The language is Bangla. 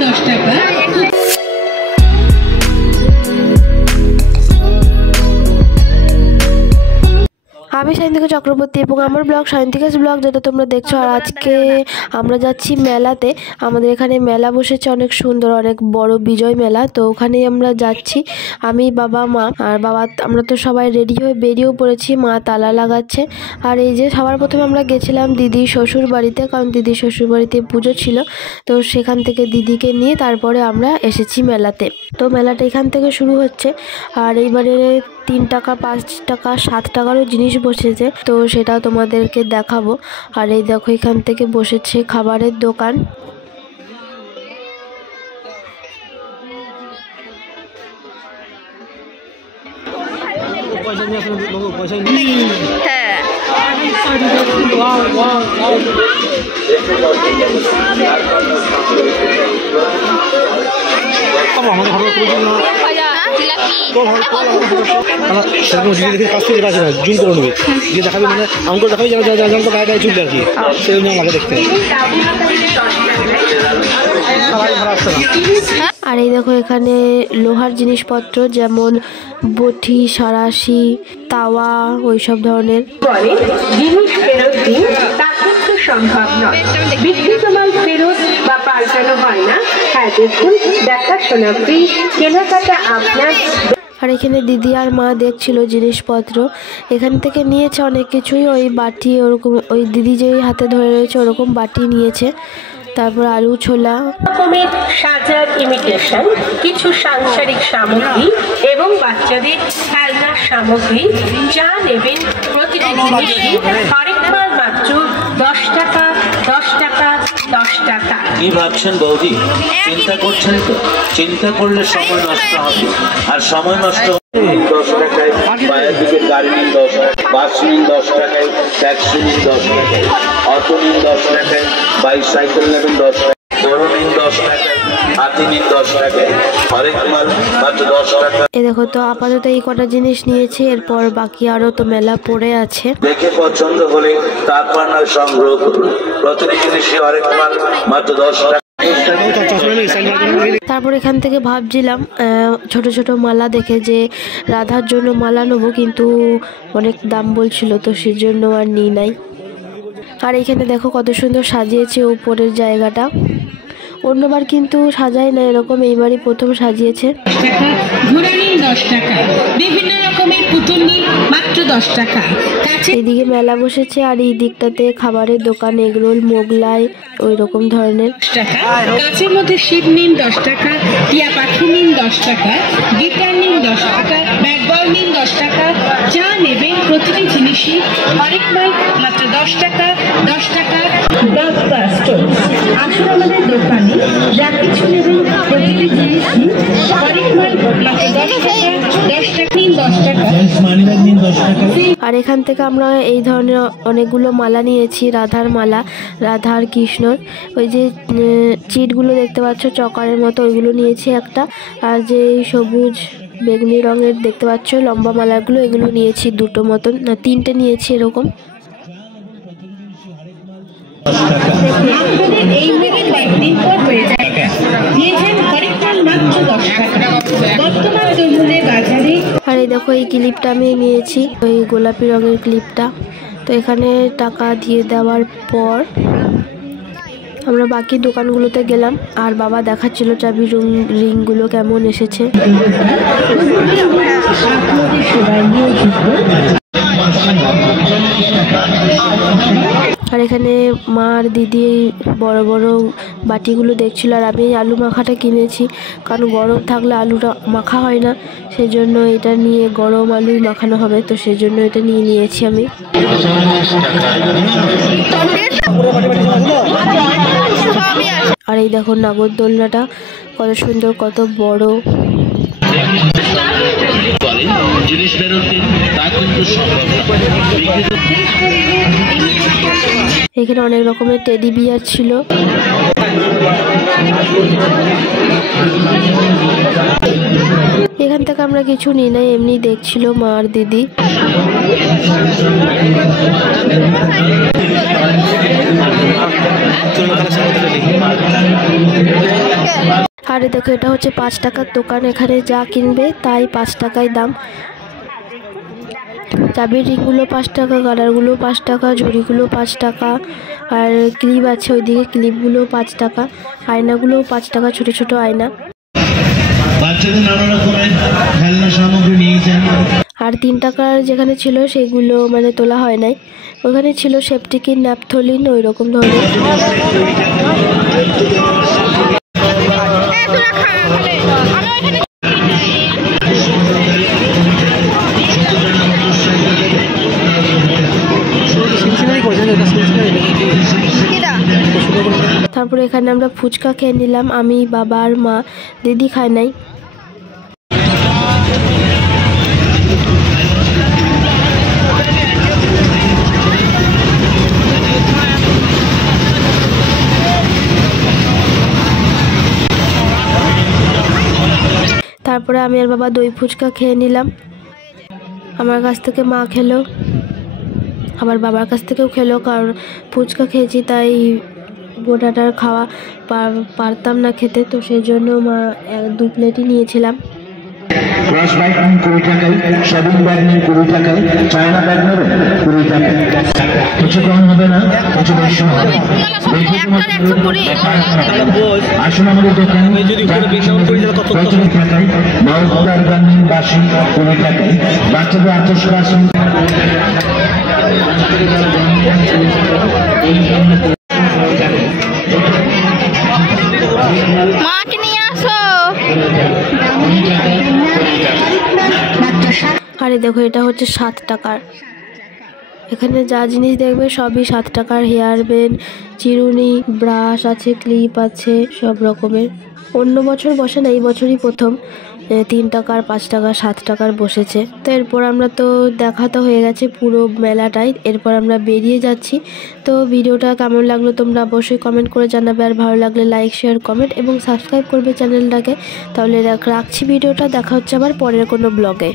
10 টাকা। আমি সায়ন্তিকা চক্রবর্তী এবং আমার ব্লগ সায়ন্তিকাস ব্লগ যেটা তোমরা দেখছো। আর আজকে আমরা যাচ্ছি মেলাতে। আমাদের এখানে মেলা বসেছে অনেক সুন্দর, অনেক বড় বিজয় মেলা। তো ওখানেই আমরা যাচ্ছি, আমি, বাবা, মা। আর বাবা, আমরা তো সবাই রেডি হয়ে বেরিয়েও পড়েছি। মা তালা লাগাচ্ছে। আর এই যে সবার প্রথমে আমরা গেছিলাম দিদির শ্বশুর বাড়িতে, কারণ দিদির শ্বশুর বাড়িতে পুজো ছিল। তো সেখান থেকে দিদিকে নিয়ে তারপরে আমরা এসেছি মেলাতে। তো মেলাটা এখান থেকে শুরু হচ্ছে। আর এইবারে 3 টাকা, 5 টাকা, 7 টাকারও জিনিস বসেছে, তো সেটাও তোমাদেরকে দেখাবো। আর এই দেখো এখান থেকে বসেছে খাবারের দোকান। জুম করে নেবে, দিয়ে দেখাবে, মানে আমাকে দেখাবে তো গায়ে গায়ে চুলবে আর কি, সেই জন্য আমাকে দেখতে। আর এই দেখো এখানে লোহার জিনিসপত্র, যেমন বটি, সাঁড়াশি, তাওয়া, ওইসব ধরনের। জিনিস ফেরত দিন, তা কিন্তু সম্ভব নয়। বিক্রিত মাল ফেরত বা পাল্টানো হয় না। হ্যাঁ দেখুন, দেখাশোনা ফ্রি, কেনাকাটা আপনার। আর এখানে দিদি আর মা দেখছিল জিনিসপত্র। এখান থেকে নিয়েছে অনেক কিছুই, ওই বাটি ওরকম, ওই দিদি যেই হাতে ধরে রয়েছে ওরকম বাটি নিয়েছে। তারপর আলু, ছোলা, রকমের সাজার ইমিটেশন, কিছু সাংসারিক সামগ্রী এবং বাচ্চাদের খেলনার সামগ্রী। যা নেবেন প্রতিটি জিনিসই হরেক মাল মাত্র 10 টাকা, 10 টাকা, 10 টাকা। কি ভাবছেন বৌদি? চিন্তা করছেন তো? চিন্তা করলে সময় নষ্ট হবে, আর সময় নষ্ট 10 টাকায় বাইরের দিকে গাড়ি নিন 10 টাকা, বাস নিন 10 টাকায়, ট্যাক্সি নিন 10 টাকায়, অটো নিন 10 টাকায়, বাইসাইকেল নেবেন 10 টাকা, গরু নিন 10 টাকায়, হাতি নিন 10 টাকায়, হরেক মাল মাত্র 10 টাকা। এ দেখো, তো আপাতত এই কটা জিনিস নিয়েছি, এরপর বাকি আরো তো মেলা পড়ে আছে। দেখে পছন্দ হলে তারপর না সংগ্রহ করুন। প্রতিটি জিনিসই হরেক মাল মাত্র 10 টাকা। তারপর এখান থেকে ভাবছিলাম ছোট ছোট মালা দেখে যে রাধার জন্য মালা নেবো, কিন্তু অনেক দাম বলছিল, তো সেজন্য আর নিই নাই। আর এখানে দেখো কত সুন্দর সাজিয়েছে উপরের জায়গাটা। অন্যবার কিন্তু সাজায় না এরকম, এইবারই প্রথম সাজিয়েছে। ঘোড়া নিন 10 টাকা, বিভিন্ন রকমের পুতুল নিন মাত্র 10 টাকা। এদিকে মেলা বসেছে, আর এই দিকটাতে খাবারের দোকান, এগরোল, মোগলাই, ওই রকম ধরনের। কাছের মধ্যে শিব নিন 10 টাকা, টিয়া পাখি নিন 10 টাকা, গিটার নিন 10 টাকা, ব্যাট বল নিন 10 টাকা। যা নেবেন প্রতিটি জিনিসই হরেক মাল মাত্র 10 টাকা, 10 টাকা। আসুন আমাদের দোকানে, যা কিছু নেবেন প্রতিটি জিনিসই হরেক মাল মাত্র 10 টাকা, 10 টাকা নিন 10 টাকা। আর এখান থেকে আমরা এই ধরনের অনেকগুলো মালা নিয়েছি, রাধার মালা, রাধা আর কৃষ্ণর। ওই যে চিটগুলো দেখতে পাচ্ছ চকারের মতো, ওইগুলো নিয়েছি একটা। আর যে সবুজ বেগুনি রঙের দেখতে পাচ্ছ লম্বা মালাগুলো, এগুলো নিয়েছি দুটো মতন, না 3টে নিয়েছি এরকম। আর এই দেখো এই ক্লিপটা আমি নিয়েছি, ওই গোলাপি রঙের ক্লিপটা। তো এখানে টাকা দিয়ে দেওয়ার পর আমরা বাকি দোকানগুলোতে গেলাম। আর বাবা দেখাচ্ছিল চাবি রিংগুলো কেমন এসেছে। আর এখানে মা আর দিদি বড় বড় বাটিগুলো দেখছিল। আর আমি আলু মাখাটা কিনেছি, কারণ গরম থাকলে আলুটা মাখা হয় না, সেজন্য এটা নিয়ে গরম আলুই মাখানো হবে, তো সেজন্য এটা নিয়ে নিয়েছি আমি। আর এই দেখো নাগরদোলনাটা কত সুন্দর, কত বড়। এখানে অনেক রকমের টেডি বিয়ার ছিল। এখান থেকে আমরা কিছু নিই নাই, এমনি দেখছিল মা আর দিদি। আরে দেখো এটা হচ্ছে 5 টাকার দোকান, এখানে যা কিনবে তাই 5 টাকায় দাম। চাবির রিংগুলো 5 টাকা, কালারগুলো 5 টাকা, ঝুড়িগুলো 5 টাকা, আর ক্লিপ আছে ওইদিকে, ক্লিপগুলো 5 টাকা, আয়নাগুলো 5 টাকা, ছোট ছোট আয়না। বাচ্চাদের নানা রকমের খেলনা সামগ্রী নিয়ে যান। আর 3 টাকার যেখানে ছিল সেগুলো মানে তোলা হয় নাই, ওখানে ছিল সেপটিকিন, ন্যাপথলিন, ওই রকম ধরনের। তারপরে এখানে আমরা ফুচকা খেয়ে নিলাম, আমি, বাবা আর মা, দিদি খায় নাই। তারপরে আমি আর বাবা দই ফুচকা খেয়ে নিলাম। আমার কাছ থেকে মা খেলো, আবার বাবার কাছ থেকেও খেলো, কারণ ফুচকা খেয়েছি তাই গোটাটার খাওয়া পারতাম না খেতে, তো সেই জন্য মা 2 প্লেটই নিয়েছিলাম। ক্রস বাইক 20 টাকায়, শপিং ব্যাগ 20 টাকায়, চায়না ব্যাগ 20 টাকায়। কিছু কম হবে না, কিছু বেশি হবে। আসুন আমাদের দোকানে, 20 টাকায়, বড়দার গান্ধী বাসি 20 টাকায়, বাচ্চাদের আতশবাজি। মাকে নিয়ে আসো। আরে দেখো এটা হচ্ছে 7 টাকার, এখানে যা জিনিস দেখবে সবই 7 টাকার। হেয়ার ব্যান্ড, চিরুনি, ব্রাশ আছে, ক্লিপ আছে, সব রকমের। অন্য বছর বসে না, এই বছরই প্রথম 3 টাকার, 5 টাকা, 7 টাকার বসেছে। তো এরপর আমরা তো দেখা তো হয়ে গেছে পুরো মেলাটাই, এরপর আমরা বেরিয়ে যাচ্ছি। তো ভিডিওটা কেমন লাগলো তোমরা অবশ্যই কমেন্ট করে জানাবে, আর ভালো লাগলে লাইক, শেয়ার, কমেন্ট এবং সাবস্ক্রাইব করবে চ্যানেলটাকে। তাহলে রাখছি ভিডিওটা, দেখা হচ্ছে আবার পরের কোনো ব্লগে।